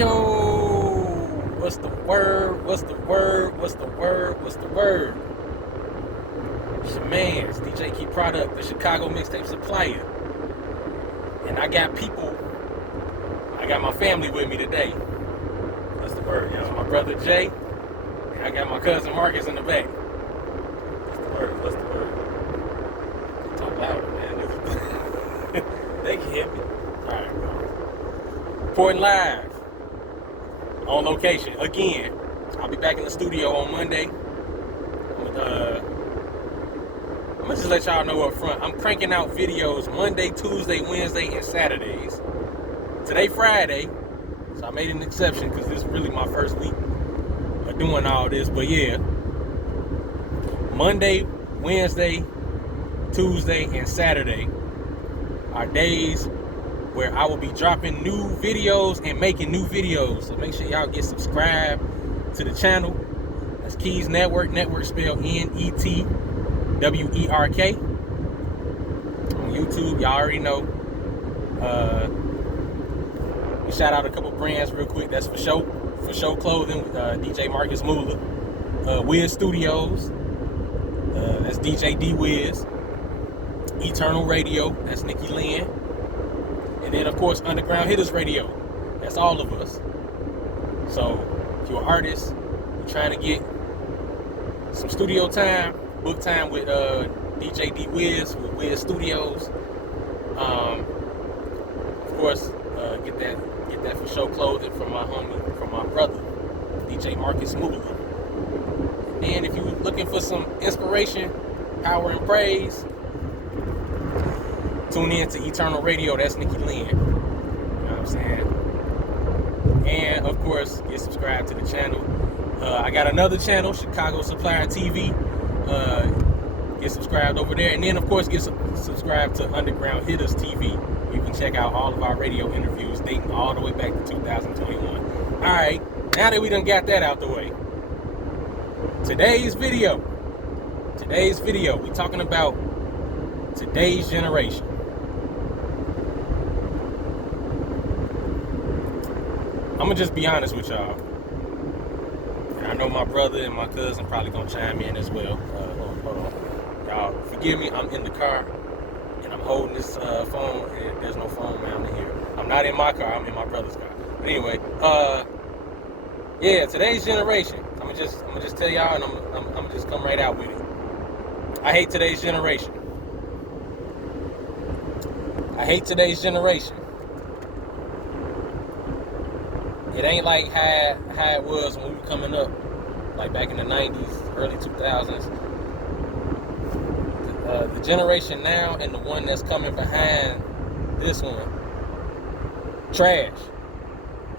Yo, what's the word? What's the word? What's the word? What's the word? It's your man's DJ Key Product, the Chicago mixtape supplier. And I got my family with me today. What's the word? It's my brother Jay, and I got my cousin Marcus in the back. What's the word? What's the word? Talk louder, man. They can hear me. All right, bro. Reporting live. On location again. I'll be back in the studio on Monday. I'm gonna just let y'all know up front. I'm cranking out videos Monday, Tuesday, Wednesday, and Saturdays. Today Friday, so I made an exception because this is really my first week of doing all this. But yeah, Monday, Wednesday, Tuesday, and Saturday are days where I will be dropping new videos and making new videos. So make sure y'all get subscribed to the channel. That's Keys Network. Network spelled Network. On YouTube, y'all already know. We shout out a couple brands real quick. That's For Show Clothing with DJ Marcus Moolah. Wiz Studios. That's DJ D Wiz. Eternal Radio. That's Nikki Lynn. And then, of course, Underground Hitters Radio. That's all of us. So, if you're an artist, you're trying to get some studio time, book time with DJ D Wiz with Wiz Studios. Of course, get that For Show Clothing from my homie, from my brother, DJ Marcus Moolah. And if you're looking for some inspiration, power, and praise, tune in to Eternal Radio. That's Nikki Lynn. You know what I'm saying? And, of course, get subscribed to the channel. I got another channel, Chicago Supplier TV. Get subscribed over there. And then, of course, get subscribed to Underground Hitters TV. You can check out all of our radio interviews dating all the way back to 2021. All right, now that we done got that out the way, today's video, we talking about today's generation. I'm gonna just be honest with y'all. And I know my brother and my cousin probably gonna chime in as well. Hold on. Y'all, forgive me, I'm in the car and I'm holding this phone and there's no phone around in here. I'm not in my car, I'm in my brother's car. But anyway, yeah, today's generation. I'm gonna just tell y'all, and I'm gonna just come right out with it. I hate today's generation. I hate today's generation. It ain't like how it was when we were coming up, like back in the 90s, early 2000s. The generation now and the one that's coming behind this one, trash.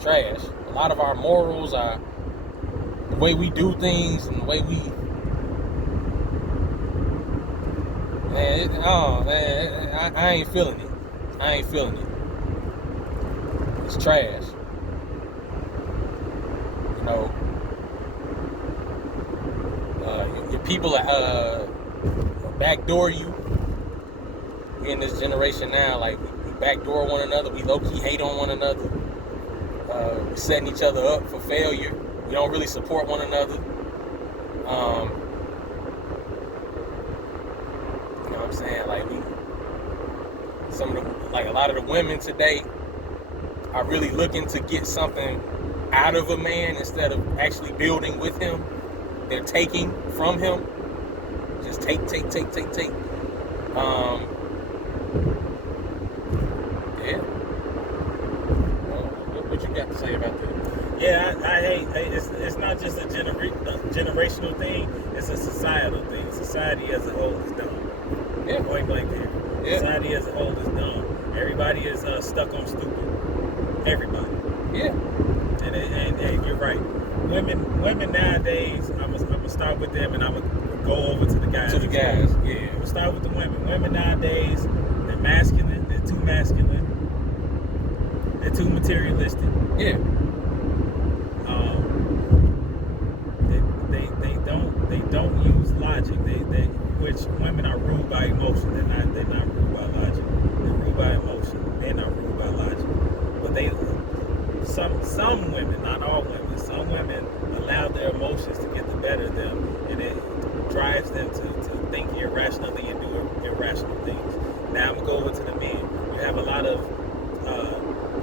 A lot of our morals, the way we do things, and the way we, I ain't feeling it. It's trash. You know, your people backdoor you. We in this generation now, like we backdoor one another. We low-key hate on one another. We're setting each other up for failure. We don't really support one another. You know what I'm saying? Like a lot of the women today are really looking to get something out of a man instead of actually building with him. They're taking from him. Just take. Yeah. What you got to say about that? Yeah, I hate. It's not just a generational thing. It's a societal thing. Society as a whole is dumb. Yeah. Point blank there. Yeah. Society as a whole is dumb. Everybody is stuck on stupid. Everybody. Yeah. And you're right. Women nowadays. I'm gonna start with them, and I'm gonna go over to the guys. Yeah. I'm gonna start with the women. Women nowadays, they're masculine. They're too masculine. They're too materialistic. Yeah. They don't use logic. Which women are ruled by emotion. They're not ruled by logic. They're ruled by emotion. They're not ruled by logic. But some women go over to the men. You have a lot of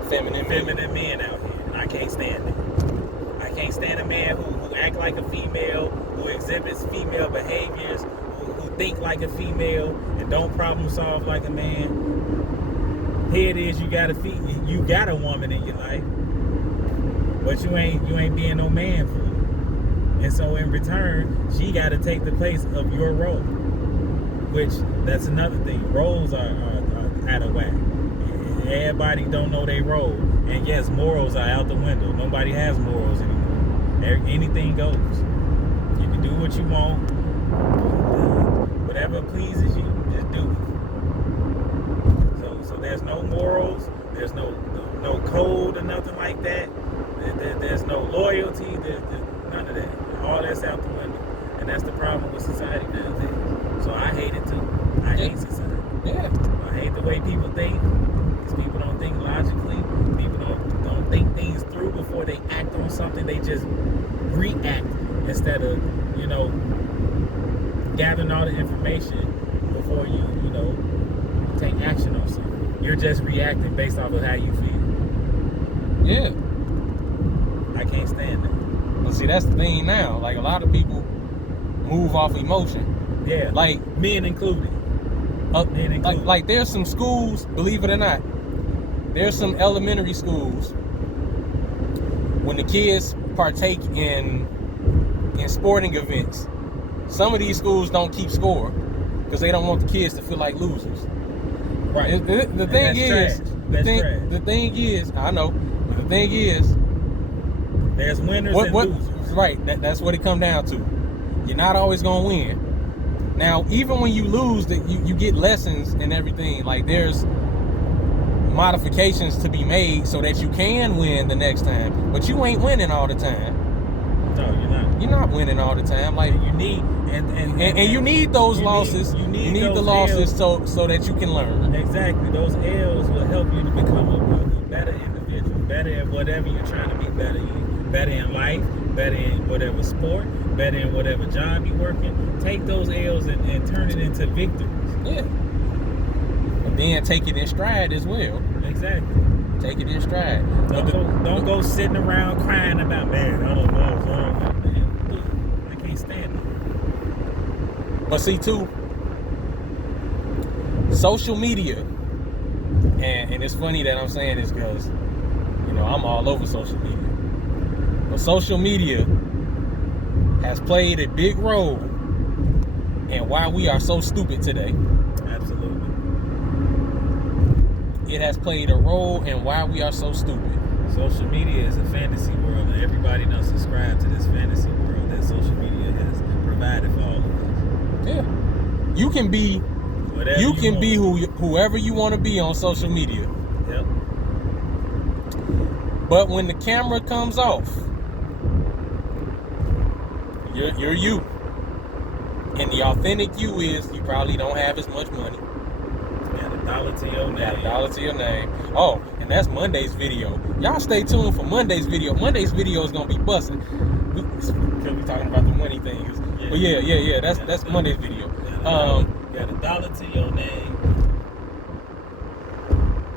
Feminine men out here, and I can't stand it. I can't stand a man who act like a female, who exhibits female behaviors, who think like a female, and don't problem solve like a man. Here it is, you got a woman in your life, but you ain't being no man for her. And so in return, she got to take the place of your role, which that's another thing. Roles are out of whack. Everybody don't know their role. And yes, morals are out the window. Nobody has morals anymore. Anything goes. You can do what you want. Whatever pleases you, just do it. So there's no morals. There's no code or nothing like that. There's no loyalty. There's none of that. All that's out the window. And that's the problem with society nowadays. So I hate it too. I hate society. Yeah. I hate the way people think. People don't think logically. People don't think things through before they act on something. They just react instead of, gathering all the information before you take action on something. You're just reacting based off of how you feel. Yeah. I can't stand that. But see, that's the thing now. Like, a lot of people move off emotion. Yeah. Like, men included. Like there's some schools, believe it or not, there's some elementary schools when the kids partake in sporting events. Some of these schools don't keep score because they don't want the kids to feel like losers. Right. The thing is, I know. But the thing is, there's winners and losers. Right. That's what it comes down to. You're not always gonna win. Now, even when you lose, that you get lessons and everything. Like, there's modifications to be made so that you can win the next time. But you ain't winning all the time. No, you're not. You're not winning all the time. Like, you need and you need those losses. You need the losses so that you can learn. Exactly. Those L's will help you to become a better individual, better at whatever you're trying to be better in. Better in life, better in whatever sport, better in whatever job you're working. Take those L's and turn it into victories. Yeah. And then take it in stride as well. Exactly. Take it in stride. Don't go sitting around crying about, man, I don't know what's wrong with me. I can't stand it. But see, too, social media, and it's funny that I'm saying this because, I'm all over social media. But social media has played a big role in why we are so stupid today. Absolutely. It has played a role in why we are so stupid. Social media is a fantasy world, and everybody does subscribe to this fantasy world that social media has provided for all of us. Yeah. You can be whoever you want to be on social media. Yep. But when the camera comes off, you're you. And the authentic you is you probably don't have as much money. Got $1 to your name. Got $1 to your name. Oh, and that's Monday's video. Y'all stay tuned for Monday's video. Monday's video is gonna be busting. Because we talking about the money things. Yeah. But yeah. That's Monday's video. Got $1 to your name.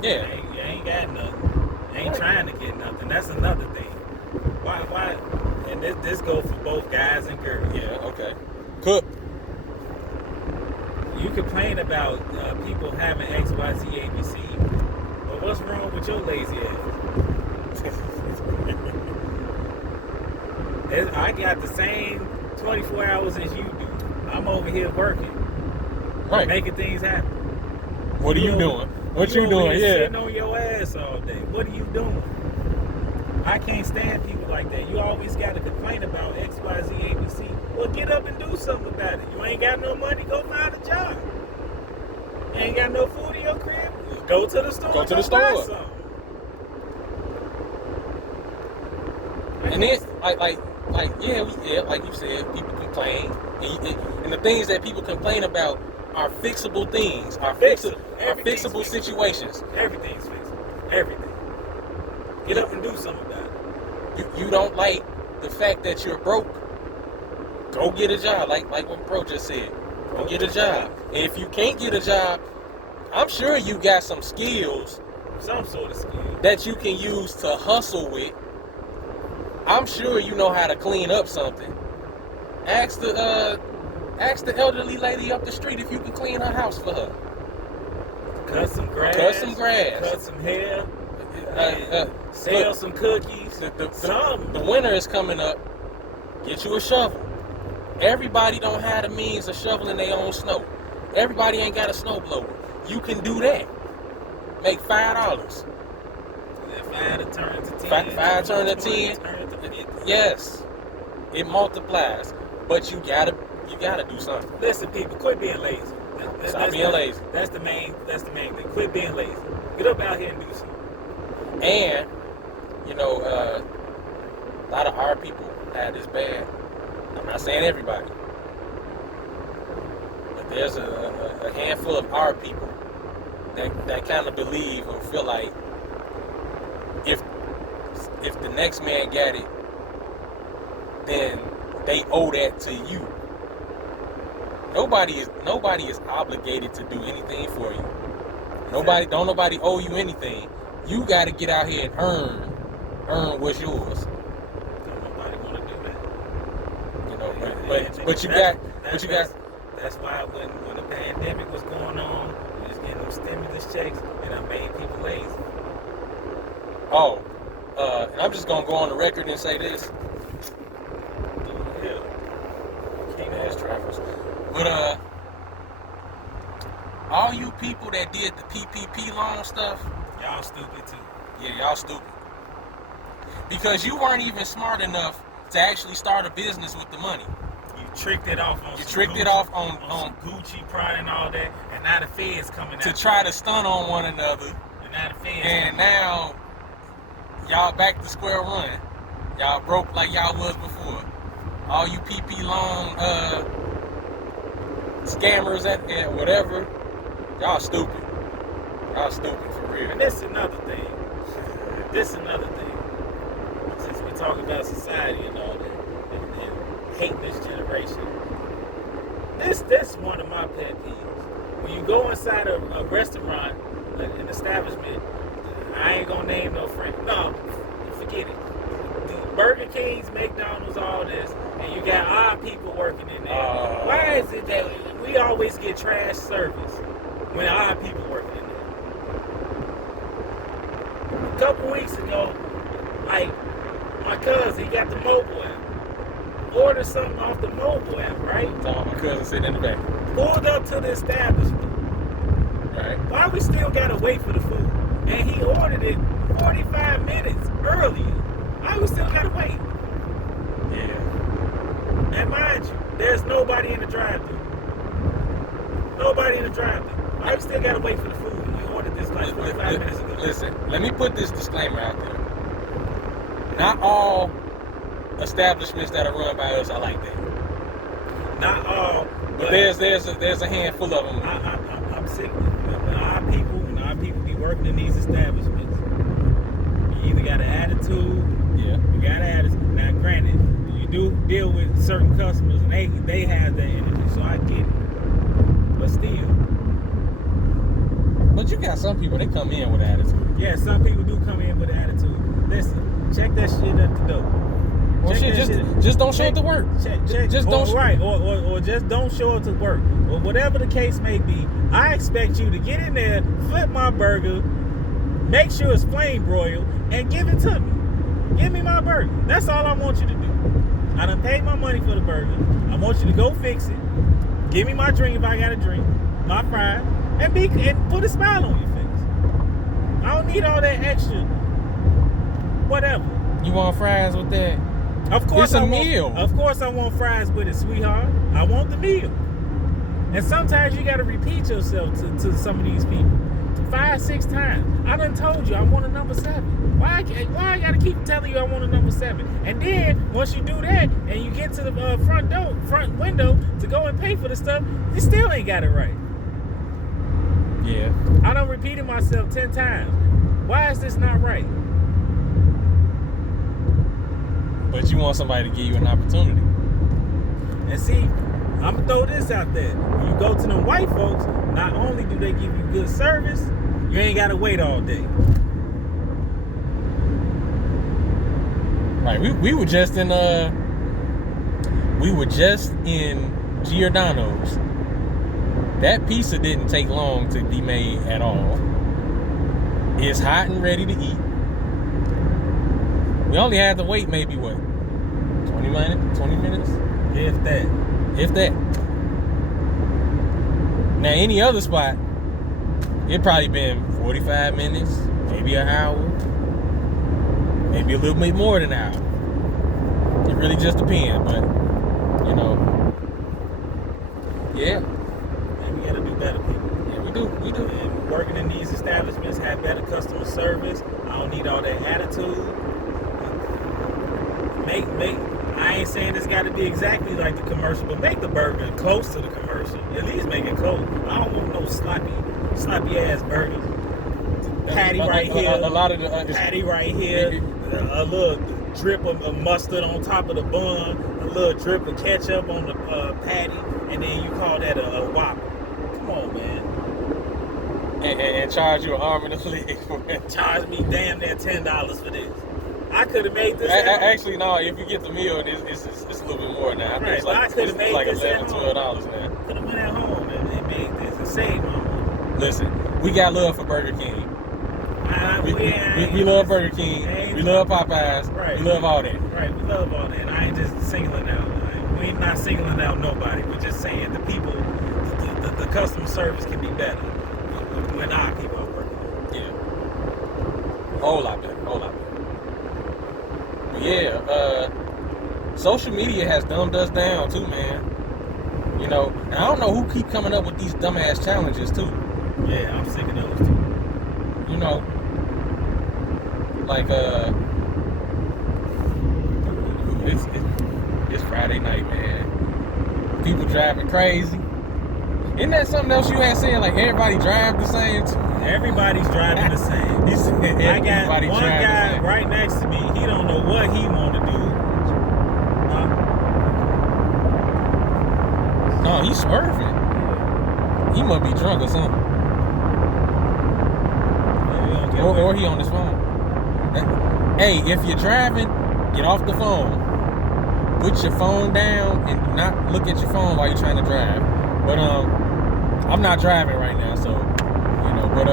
Yeah. You ain't got nothing. Ain't trying to get nothing. That's another thing. Why? And this goes for both guys and girls. Yeah. Okay. Cook. You complain about people having X, Y, Z, ABC, but what's wrong with your lazy ass? I got the same 24 hours as you do. I'm over here working, right, making things happen. What are you doing? What you doing? Yeah, sitting on your ass all day. What are you doing? I can't stand people like that. You always got to complain about X, Y, Z, ABC. Well, get up and do something about it. You ain't got no money, go find a job. You ain't got no food in your crib, go to the store. Go to the store. Buy something. And then, like you said, people complain, and the things that people complain about are fixable things, are fixable situations. Everything's fixable. Everything. Get up and do something about it. You don't like the fact that you're broke? Go get a job, like what Bro just said. Go get a job. And if you can't get a job, I'm sure you got some skills Some sort of skill. that you can use to hustle with. I'm sure you know how to clean up something. Ask the elderly lady up the street if you can clean her house for her. Cut some grass. Cut some grass. Cut some hair. Sell look, some cookies. Something. The winter is coming up. Get you a shovel. Everybody don't have the means of shoveling their own snow. Everybody ain't got a snowblower. You can do that. Make $5. That 5 to turn to 10. 5 turn to 10. Turn to 50. Yes, it multiplies, but you gotta do something. Listen, people, quit being lazy. Stop being lazy. That's the main thing. Quit being lazy. Get up out here and do something. And you know, a lot of our people have this bad. I'm not saying everybody, but there's a handful of our people that kind of believe or feel like if the next man got it, then they owe that to you. Nobody is obligated to do anything for you. Don't nobody owe you anything. You got to get out here and earn what's yours. Don't nobody want to do that. You know, but you got. That's why when the pandemic was going on, we was getting them stimulus checks, and I made people lazy. Oh, and I'm just gonna go on the record and say this. Yeah. Can't ask Travis. But all you people that did the PPP loan stuff, Y'all stupid too. yeah, y'all stupid. Because you weren't even smart enough to actually start a business with the money. You tricked it off on. You some tricked Gucci, it off on some Gucci, Prada, and all that, and now the feds coming out to try to stun on one another, And now the feds. and now y'all back to square one. Y'all broke like y'all was before. All you PP loan scammers and whatever, y'all stupid. Y'all stupid for real. And this is another thing. Since we talk about society and all that, and hating this generation, this one of my pet peeves. When you go inside a restaurant, like an establishment, I ain't gonna name no friend. No, forget it. The Burger Kings, McDonald's, all this, and you got our people working in there. Why is it that we always get trash service when our people working in there? A couple weeks ago, like my cousin, he got the mobile app. Ordered something off the mobile app, right? So my cousin sitting in the back. Pulled up to the establishment. Right. Why we still gotta wait for the food? And he ordered it 45 minutes earlier. Why we still gotta wait? Yeah. And mind you, there's nobody in the drive-thru. Nobody in the drive-thru. Why we still gotta wait for the food? We ordered this like 45 minutes ago. Listen, let me put this disclaimer out there. Not all establishments that are run by us are like that. Not all, But there's a handful of them. I'm sick. When our people be working in these establishments, you either got an attitude, Yeah. you got an attitude. Now, granted, you do deal with certain customers, and they have that energy, so I get it. But still, But you got some people, they come in with attitude. yeah, some people do come in with an attitude. Listen, check that shit at the door. Well, Check shit, that just don't show up to work. Check. Just don't or just don't show up to work. Or whatever the case may be, I expect you to get in there, flip my burger, make sure it's flame broiled, and give it to me. Give me my burger. That's all I want you to do. I done paid my money for the burger. I want you to go fix it. Give me my drink if I got a drink, my fries, and put a smile on your face. I don't need all that extra. Whatever. You want fries with that? Of course, It's a meal. Of course, I want fries with it, sweetheart. I want the meal. And sometimes you got to repeat yourself to some of these people 5, 6 times. I done told you I want a number 7. Why I got to keep telling you I want a number 7? And then once you do that and you get to the front window to go and pay for the stuff, you still ain't got it right. Yeah. I done repeated myself 10 times. Why is this not right? But you want somebody to give you an opportunity. And see, I'm gonna throw this out there. When you go to them white folks, not only do they give you good service, you ain't gotta wait all day. Right. We were just in Giordano's. That pizza didn't take long to be made at all. It's hot and ready to eat. We only had to wait maybe what? 20 minutes? If that. If that. Now any other spot, it probably been 45 minutes, maybe an hour, maybe a little bit more than an hour. It really just depends, but you know, yeah. And we gotta do better, people. Yeah, we do. And working in these establishments, have better customer service. I don't need all that attitude. I ain't saying it's got to be exactly like the commercial, but make the burger close to the commercial. At least make it close. I don't want no sloppy ass burgers. Patty right here. A lot of the patty right here. A little drip of mustard on top of the bun. A little drip of ketchup on the patty, and then you call that a Whopper. Come on, man. And charge you an arm and a leg. Charge me damn near $10 for this. I could have made this. Actually, no. If you get the meal, it's a little bit more now. I think it's like $11, $12 now. Could have went at home and made this and saved my money. Listen, we got love for Burger King. We love Burger King. We love Popeyes. Right. We love all that. Right. We love all that. And I ain't just singling out. We ain't not singling out nobody. We're just saying the people, the customer service can be better when our people are working. Yeah. Whole lot better. But yeah, social media has dumbed us down too, man. You know, and I don't know who keep coming up with these dumbass challenges too. Yeah, I'm sick of those too. You know, like it's Friday night, man. People driving crazy. Isn't that something else you had said? Like everybody drive the same. Everybody's driving the same. He said I got one guy right next to me. He don't know what he want to do. No, he's swerving. He must be drunk or something. Or he on his phone. Hey, if you're driving, get off the phone. Put your phone down and do not look at your phone while you're trying to drive. But I'm not driving right now, so you know. But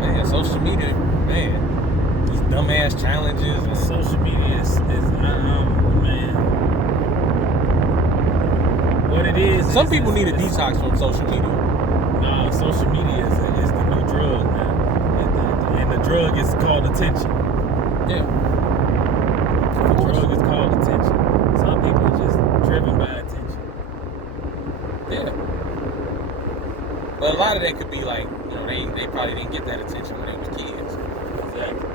man, social media, man, these dumbass challenges. And social media is man. What it is. Some people need a detox from social media. No, social media is the new drug now, and the drug is called attention. Yeah. The drug is called attention. Some people are just driven by attention. Yeah. But a lot of that could be like, you know, they probably didn't get that attention when they was kids. Exactly.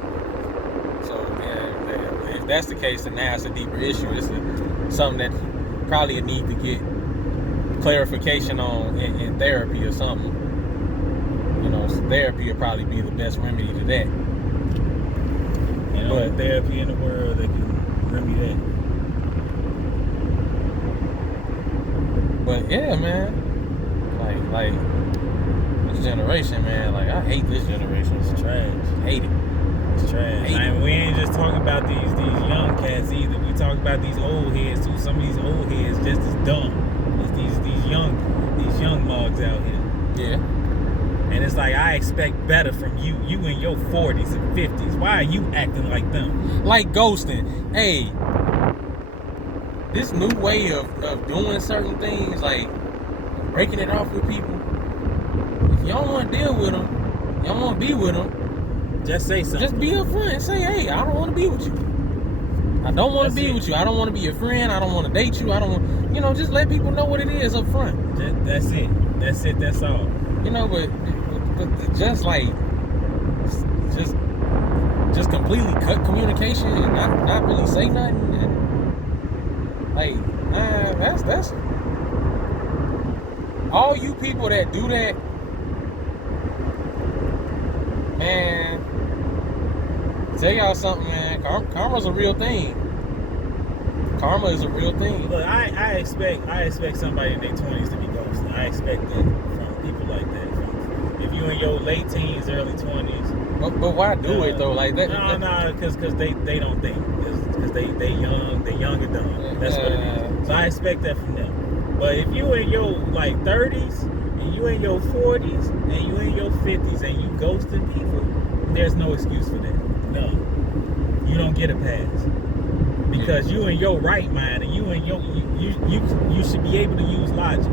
So yeah, if that's the case, then now it's a deeper issue. It's something that probably a need to get clarification on in therapy or something. You know, so therapy would probably be the best remedy to that. And all therapy in the world that can remedy that. But yeah, man, like this generation, man, like I hate this generation. It's trash. Hate it. It's trash. And we ain't just talking about these young cats either. We talk about these old heads too. Some of these old heads just as dumb as these young mugs out here. Yeah. And it's like, I expect better from you. You in your 40s and 50s. Why are you acting like them? Like ghosting. Hey, this new way of doing certain things, like breaking it off with people. If y'all want to deal with them, y'all want to be with them, just say something. Just be upfront and say, hey, I don't want to be with you. I don't want to be with you. I don't want to be your friend. I don't want to date you. I don't want, just let people know what it is up front. That's it. That's all. But just like, just completely cut communication and not really say nothing. And, like, that's all you people that do that, man. Tell y'all something, man. Karma's a real thing. Karma is a real thing. Look, I expect somebody in their 20s to be ghosted. I expect that from people like that. If you in your late teens, early 20s. But why do it though? Like that? No, because they don't think. Because they young and dumb. That's what it is. So I expect that from them. But if you in your like 30s and you in your 40s and you in your 50s and you ghosting people, there's no excuse for that. No, you don't get a pass. Because you in your right mind and you in your you should be able to use logic.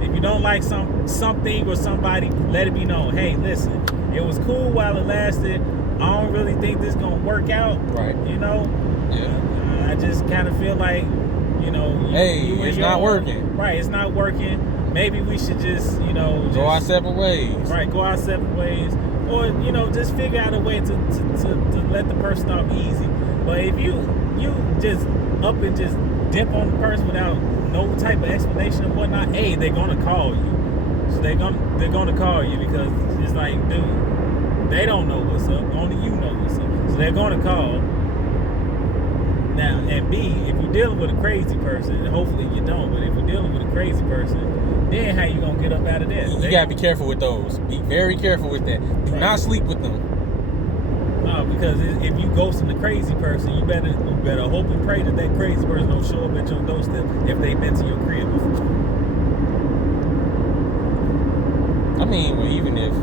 If you don't like something or somebody, let it be known. Hey, listen, it was cool while it lasted. I don't really think this gonna work out. Right. You know. Yeah. I just kind of feel like, you know. It's not working. Right. It's not working. Maybe we should just, you know, go our separate ways. Right. Go our separate ways, or you know, just figure out a way to let the person off easy. But if you just up and just dip on the person without no type of explanation and whatnot, they're gonna call you. So they're gonna call you because it's like, dude, they don't know what's up. Only you know what's up. So they're gonna call. Now, and B, if you're dealing with a crazy person, and hopefully you don't, but if you're dealing with a crazy person, then how you gonna get up out of that? You gotta be careful with those. Be very careful with that. Do not sleep with them. No, because if you ghosting a crazy person, you better hope and pray that crazy person don't show up at your doorstep if they've been to your crib before. I mean, well, even if.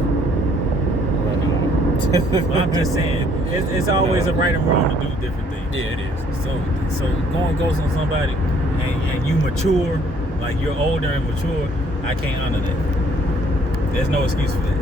Well, I'm just saying, it's always a right and wrong to do different things. Yeah, it is. So going ghost on somebody and you mature, like you're older and mature, I can't honor that. There's no excuse for that.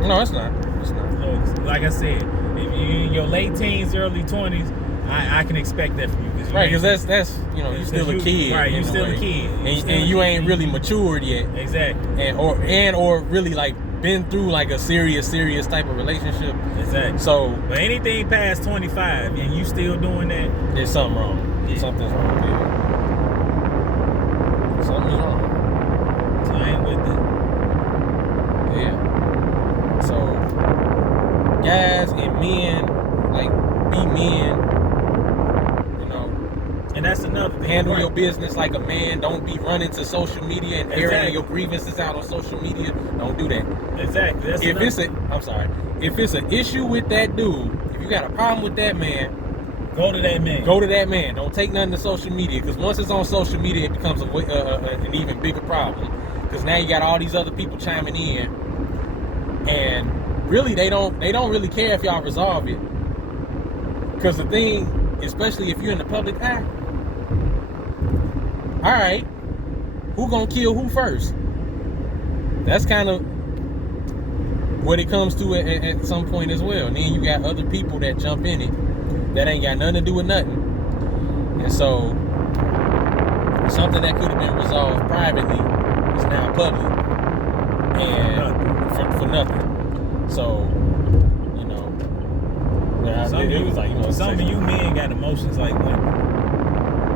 No, it's not. It's not. No, like I said, if you're in your late teens, early 20s, I can expect that from you. Right, because that's you know, you're still a kid. Right, you're still a kid. And you ain't really matured yet. Exactly. Or really like been through like a serious type of relationship. Exactly. So, but anything past 25 and you still doing that, there's something wrong. Yeah. Something's wrong. Yeah. Something's wrong. So I ain't with it. Yeah. So, guys and men, like, be men. You know. And that's another thing. Handle your business like a man. Don't be running to social media and airing your grievances out on social media. Don't do that. Exactly. That's If it's an issue with that dude, if you got a problem with that man, go to that man. Go to that man. Don't take nothing to social media, because once it's on social media, it becomes an even bigger problem. Because now you got all these other people chiming in, and really they don't really care if y'all resolve it. Because the thing, especially if you're in the public eye, all right, who gonna kill who first? That's kind of what it comes to at some point as well. And then you got other people that jump in it that ain't got nothing to do with nothing. And so something that could have been resolved privately is now public. And for nothing. So, you know, some of you men got emotions like women.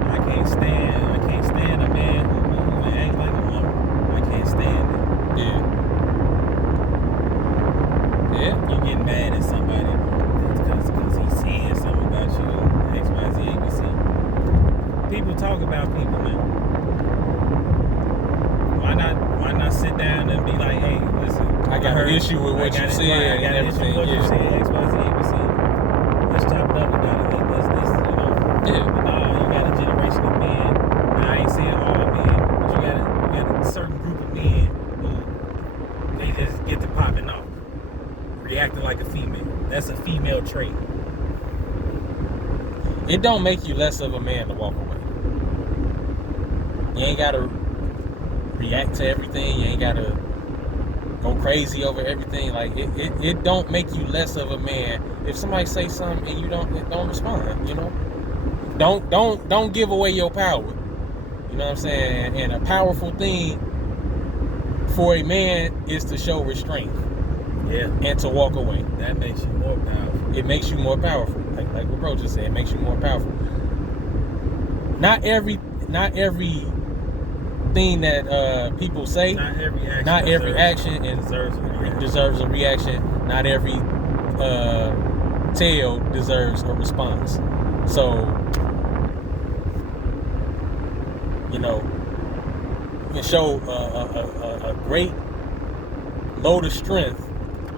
I can't stand a man who move and act like a woman. I can't stand it. Yeah. You get mad at somebody because he's saying something about you, X, Y, Z, ABC. People talk about people, man. Why not sit down and be like, hey, listen, I got an issue with what you said and everything. You said, X, Y, Z, ABC. Let's chop it up about it. Let's you know. Yeah. You got a generation of men. Now, I ain't saying all men, but you got a certain group of men who they just get to popping off, reacting like a female. That's a female trait. It don't make you less of a man to walk away. You ain't gotta react to everything. You ain't gotta go crazy over everything. Like it don't make you less of a man if somebody say something and you don't respond. You know, don't give away your power. You know what I'm saying? And a powerful thing for a man is to show restraint. Yeah. And to walk away. That makes you more powerful. It makes you more powerful. Like what Bro just said, it makes you more powerful. Not every thing that people say. Not every action deserves a reaction. Not every tale deserves a response. So you know, you can show a great load of strength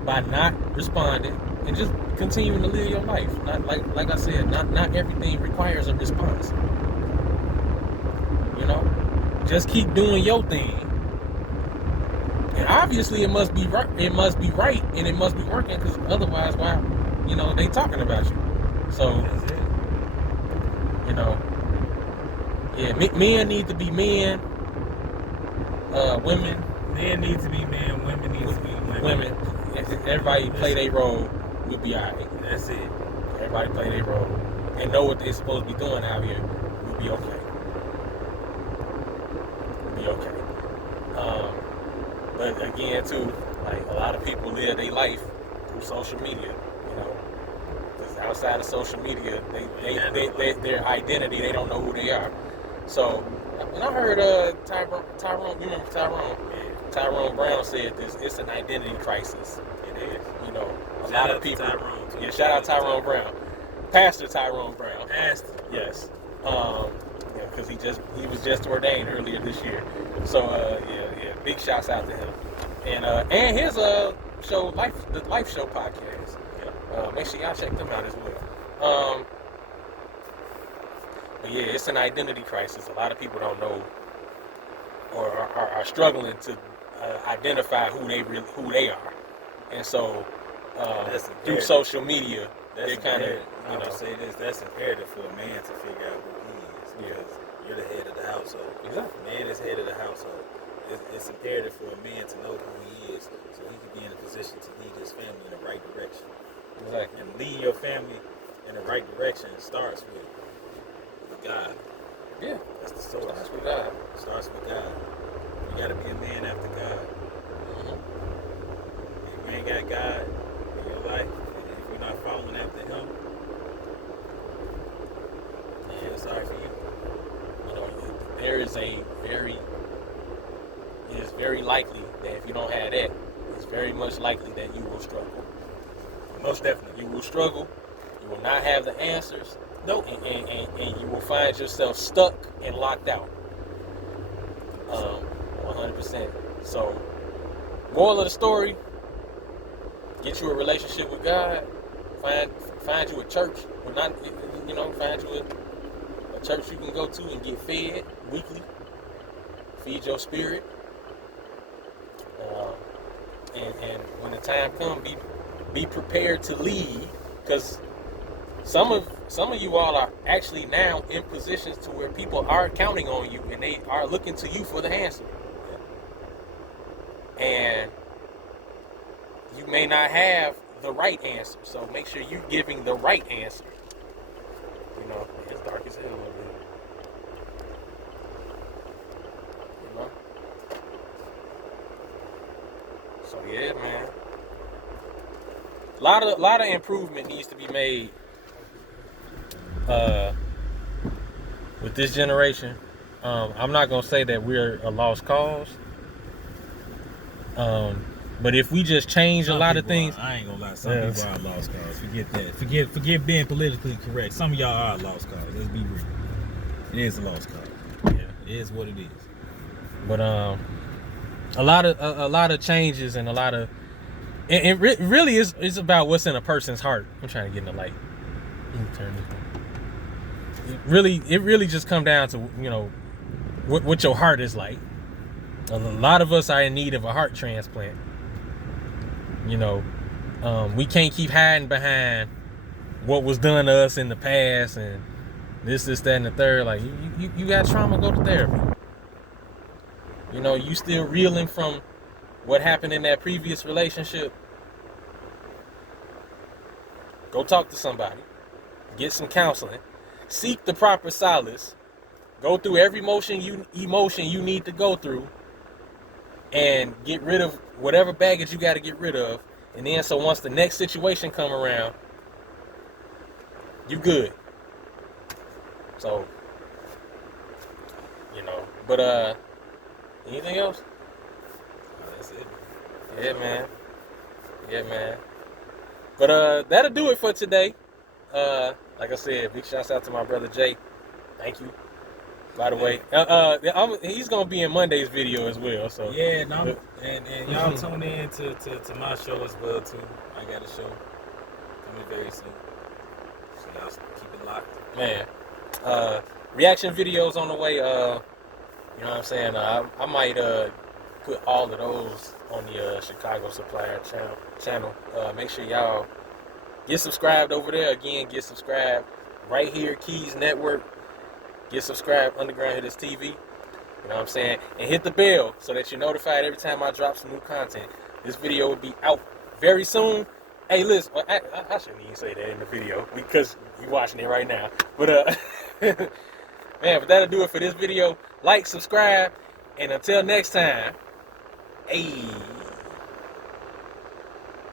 by not responding and just continuing to live your life. Not like I said, not everything requires a response. You know, just keep doing your thing. And obviously, it must be right. It must be right, and it must be working. Because otherwise, why? You know, they talking about you. So, you know, yeah, men need to be men. Women. Men need to be men. Women need to be women. Everybody play their role. We'll be alright. That's it. Everybody play their role and know what they're supposed to be doing out here. We'll be okay. We'll be okay. But again, too, like a lot of people live their life through social media. You know, because outside of social media, they their identity, they don't know who they are. So when I heard Tyrone, you remember Tyrone? Tyrone Brown said this. It's an identity crisis. It is. You know, a lot of people. Yeah, shout out Tyrone Brown, Pastor Tyrone Brown. Pastor. Yes. Because he was just ordained earlier this year. So yeah, big shouts out to him. And his show, the Life Show podcast. Yeah. Make sure y'all check them out as well. But yeah, it's an identity crisis. A lot of people don't know or are struggling to identify who they are, and so through social media, they're kind of I would say this. That's imperative for a man to figure out who he is, because you're the head of the household. Exactly. Man is head of the household. It's imperative for a man to know who he is, so he can be in a position to lead his family in the right direction. Exactly. And leading your family in the right direction starts with God. Yeah. That's the source. Starts with God. Starts with God. You gotta be a man after God. Mm-hmm. If you ain't got God in your life, and if you're not following after Him, I feel sorry for you. You know, it is very likely that if you don't have that, it's very much likely that you will struggle. Most definitely. You will struggle. You will not have the answers. Nope. And you will find yourself stuck and locked out. 100%. So, moral of the story: get you a relationship with God. Find you a church. Well, not, you know, find you a church you can go to and get fed weekly. Feed your spirit. And when the time comes, be prepared to lead, because some of you all are actually now in positions to where people are counting on you and they are looking to you for the answer. And you may not have the right answer, so make sure you're giving the right answer. You know, it's dark as hell over here. You know? So yeah, man. A lot of improvement needs to be made with this generation. I'm not gonna say that we're a lost cause, but if we just change a lot of things, I ain't gonna lie. Some people are lost cause. Forget that. Forget being politically correct. Some of y'all are lost cause. Let's be real. It is a lost cause. Yeah, it is what it is. But a lot of changes and a lot of it really is about what's in a person's heart. I'm trying to get in the light. Turn this one. It really just come down to, you know, what your heart is like. A lot of us are in need of a heart transplant. You know, we can't keep hiding behind what was done to us in the past and this, that, and the third. Like, you got trauma, go to therapy. You know, you still reeling from what happened in that previous relationship. Go talk to somebody. Get some counseling. Seek the proper solace. Go through every emotion you need to go through, and get rid of whatever baggage you got to get rid of. And then, so once the next situation come around, you good. So, you know, but anything else? That's it. Yeah, man. Yeah, man. But that'll do it for today. Like I said, big shouts out to my brother Jay. Thank you. By the way, he's gonna be in Monday's video as well. So Yeah, no, and y'all tune in to my show as well too. I got a show coming very soon, so y'all keep it locked. Man, reaction videos on the way. You know what I'm saying? I might put all of those on the Chicago Supplier channel. Make sure y'all get subscribed over there. Again, get subscribed right here, Keys Network. Get subscribed, Underground Hitters TV. You know what I'm saying? And hit the bell so that you're notified every time I drop some new content. This video will be out very soon. Hey, listen, I shouldn't even say that in the video because you're watching it right now. But, man, but that'll do it for this video. Like, subscribe, and until next time, hey.